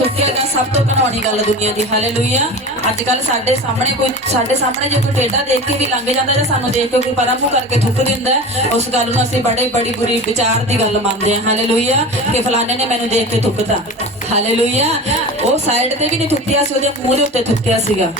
ਉਹਦੇ ਮੂੰਹ ਦੇ ਸਭ ਤੋਂ ਘਨਾਉਣੀ ਗੱਲ ਦੁਨੀਆ ਦੀ। ਹਾਲੇਲੂਇਆ ਅੱਜ ਕੱਲ ਸਾਡੇ ਸਾਹਮਣੇ ਕੋਈ ਸਾਡੇ ਸਾਹਮਣੇ ਜੇ ਕੋਈ ਟੇਡਾ ਦੇਖ ਕੇ ਵੀ ਲੰਘ ਜਾਂਦਾ ਜਾਂ ਸਾਨੂੰ ਦੇਖ ਕੇ ਕੋਈ ਪਰਾਂ ਮੂੰਹ ਕਰਕੇ ਥੁੱਕ ਦਿੰਦਾ ਉਸ ਗੱਲ ਨੂੰ ਅਸੀਂ ਬੜੇ ਬੜੀ ਬੁਰੀ ਵਿਚਾਰ ਦੀ ਗੱਲ ਮੰਨਦੇ ਹਾਂ। ਹਾਲੇਲੂਇਆ ਕਿ ਫਲਾਣੇ ਨੇ ਮੈਨੂੰ ਦੇਖ ਕੇ ਥੁੱਕਤਾ। ਹਾਲੇਲੂਇਆ ਉਹ ਸਾਈਡ ਤੇ ਵੀ ਨਹੀਂ ਥੁੱਕਿਆ ਸੀ, ਉਹਦੇ ਮੂੰਹ ਦੇ ਉੱਤੇ ਥੁੱਕਿਆ ਸੀਗਾ।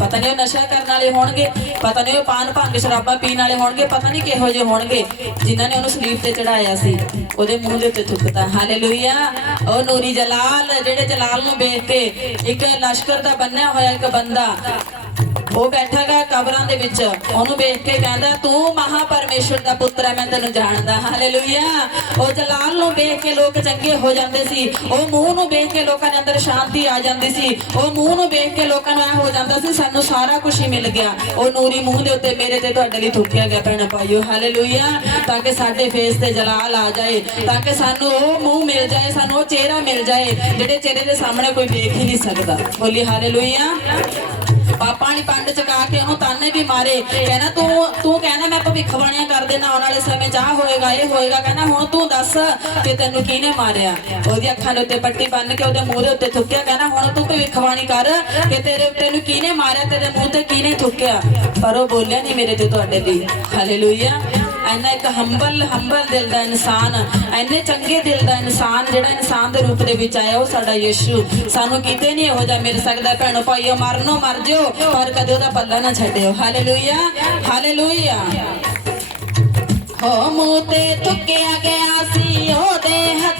ਪਤਾ ਨਹੀਂ ਉਹ ਨਸ਼ਾ ਕਰਨ ਵਾਲੇ ਹੋਣਗੇ, ਪਤਾ ਨਹੀਂ ਉਹ ਪਾਨ ਭੰਗ ਸ਼ਰਾਬਾਂ ਪੀਣ ਵਾਲੇ ਹੋਣਗੇ, ਪਤਾ ਨਹੀਂ ਕਿਹੋ ਜਿਹੇ ਹੋਣਗੇ, ਜਿਨ੍ਹਾਂ ਨੇ ਉਹਨੂੰ ਸਲੀਬ ਤੇ ਚੜਾਇਆ ਸੀ, ਉਹਦੇ ਮੂੰਹ ਦੇ ਉੱਤੇ ਥੁੱਕਤਾ। ਹਾਲੇਲੂਇਆ ਉਹ ਨੂਰੀ ਜਲਾਲ, ਜਿਹੜੇ ਜਲਾਲ ਨੂੰ ਵੇਖ ਕੇ ਇੱਕ ਲਸ਼ਕਰ ਦਾ ਬੰਨਿਆ ਹੋਇਆ ਇੱਕ ਬੰਦਾ ਉਹ ਬੈਠਾਗਾ ਕਬਰਾਂ ਦੇ ਵਿੱਚ। ਉਹਨੂੰ ਵੇਖ ਕੇ ਕਹਿੰਦਾ, ਤੂੰ ਮਹਾ ਪਰਮੇਸ਼ਰ ਦਾ ਪੁੱਤਰ ਹੈ, ਮੈਂ ਤੈਨੂੰ ਜਾਣਦਾ ਹਾਲੇਲੂਇਆ ਉਹ ਜਲਾਲ ਨੂੰ ਵੇਖ ਕੇ ਲੋਕ ਚੰਗੇ ਹੋ ਜਾਂਦੇ ਸੀ। ਉਹ ਮੂੰਹ ਨੂੰ ਵੇਖ ਕੇ ਲੋਕਾਂ ਦੇ ਅੰਦਰ ਸ਼ਾਂਤੀ ਆ ਜਾਂਦੀ ਸੀ। ਉਹ ਮੂੰਹ ਨੂੰ ਵੇਖ ਕੇ ਲੋਕਾਂ ਨੂੰ ਐ ਹੋ ਜਾਂਦਾ ਸੀ, ਸਾਨੂੰ ਸਾਰਾ ਕੁਝ ਹੀ ਮਿਲ ਗਿਆ। ਉਹ ਨੂਰੀ ਮੂੰਹ ਦੇ ਉੱਤੇ ਮੇਰੇ ਤੇ ਤੁਹਾਡੇ ਲਈ ਥੁੱਕਿਆ ਗਿਆ, ਭੈਣ ਭਾਈਓ। ਹਾਲੇਲੂਇਆ ਤਾਂ ਕਿ ਸਾਡੇ ਫੇਸ ਤੇ ਜਲਾਲ ਆ ਜਾਏ, ਤਾਂ ਕਿ ਸਾਨੂੰ ਉਹ ਮੂੰਹ ਮਿਲ ਜਾਏ, ਸਾਨੂੰ ਉਹ ਚਿਹਰਾ ਮਿਲ ਜਾਏ, ਜਿਹੜੇ ਚਿਹਰੇ ਦੇ ਸਾਹਮਣੇ ਕੋਈ ਵੇਖ ਹੀ ਨਹੀਂ ਸਕਦਾ। ਬੋਲੀ ਹਾਲੇਲੂਇਆ ਪਾਪਾ ਨੇ ਪੰਡ ਚਕਾ ਕੇ ਉਹਨੂੰ ਤਾਨੇ ਵੀ ਮਾਰੇ। ਕਹਿੰਦਾ, ਤੂੰ ਤੂੰ ਕਹਿੰਦਾ, ਮੈਂ ਭਵਿੱਖਬਾਣੀਆਂ ਕਰ ਦੇਣਾ ਆਉਣ ਵਾਲੇ ਸਮੇਂ 'ਚ ਆਹ ਹੋਏਗਾ, ਇਹ ਹੋਏਗਾ। ਕਹਿੰਦਾ, ਹੁਣ ਤੂੰ ਦੱਸ ਤੇ ਤੈਨੂੰ ਕਿਹਨੇ ਮਾਰਿਆ? ਉਹਦੀ ਅੱਖਾਂ ਦੇ ਉੱਤੇ ਪੱਟੀ ਬੰਨ ਕੇ ਉਹਦੇ ਮੂੰਹ ਦੇ ਉੱਤੇ ਥੁੱਕਿਆ। ਕਹਿੰਦਾ, ਹੁਣ ਤੂੰ ਭਵਿੱਖਬਾਣੀ ਕਰ ਕਿ ਤੇਰੇ ਤੈਨੂੰ ਕਿਹਨੇ ਮਾਰਿਆ, ਤੇਰੇ ਮੂੰਹ ਤੇ ਕਿਹਨੇ ਥੁੱਕਿਆ? ਪਰ ਉਹ ਬੋਲਿਆ ਨਹੀਂ ਮੇਰੇ ਤੇ ਤੁਹਾਡੇ ਲਈ। ਹਾਲੇਲੂਇਆ ਐਨਾ ਇੱਕ ਹੰਬਲ ਹੰਬਲ ਦਿਲ ਦਾ ਇਨਸਾਨ, ਐਨੇ ਚੰਗੇ ਦਿਲ ਦਾ ਇਨਸਾਨ, ਜਿਹੜਾ ਇਨਸਾਨ ਦੇ ਰੂਪ ਦੇ ਵਿੱਚ ਆਇਆ ਉਹ ਸਾਡਾ ਯਿਸੂ। ਸਾਨੂੰ ਕਿਤੇ ਨਹੀਂ ਇਹੋ ਜਿਹਾ ਮਿਲ ਸਕਦਾ, ਭੈਣੋ ਭਾਈਓ, ਮਰਨੋ ਮਰ ਜਿਓ, ਪਰ ਕਦੇ ਉਹਦਾ ਪੱਲਾ ਨਾ ਛੱਡਿਓ। ਹਾਲੇਲੂਇਆ ਹਾਲੇਲੂਇਆ ਹੋ ਮੂੰਹ ਤੇ ਥੁੱਕਿਆ ਗਿਆ ਸੀ, ਉਹਦੇ ਹੱਥੀ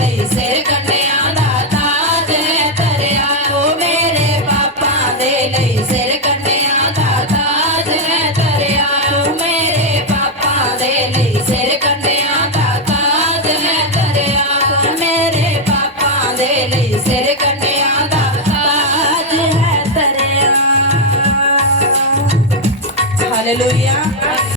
ladies.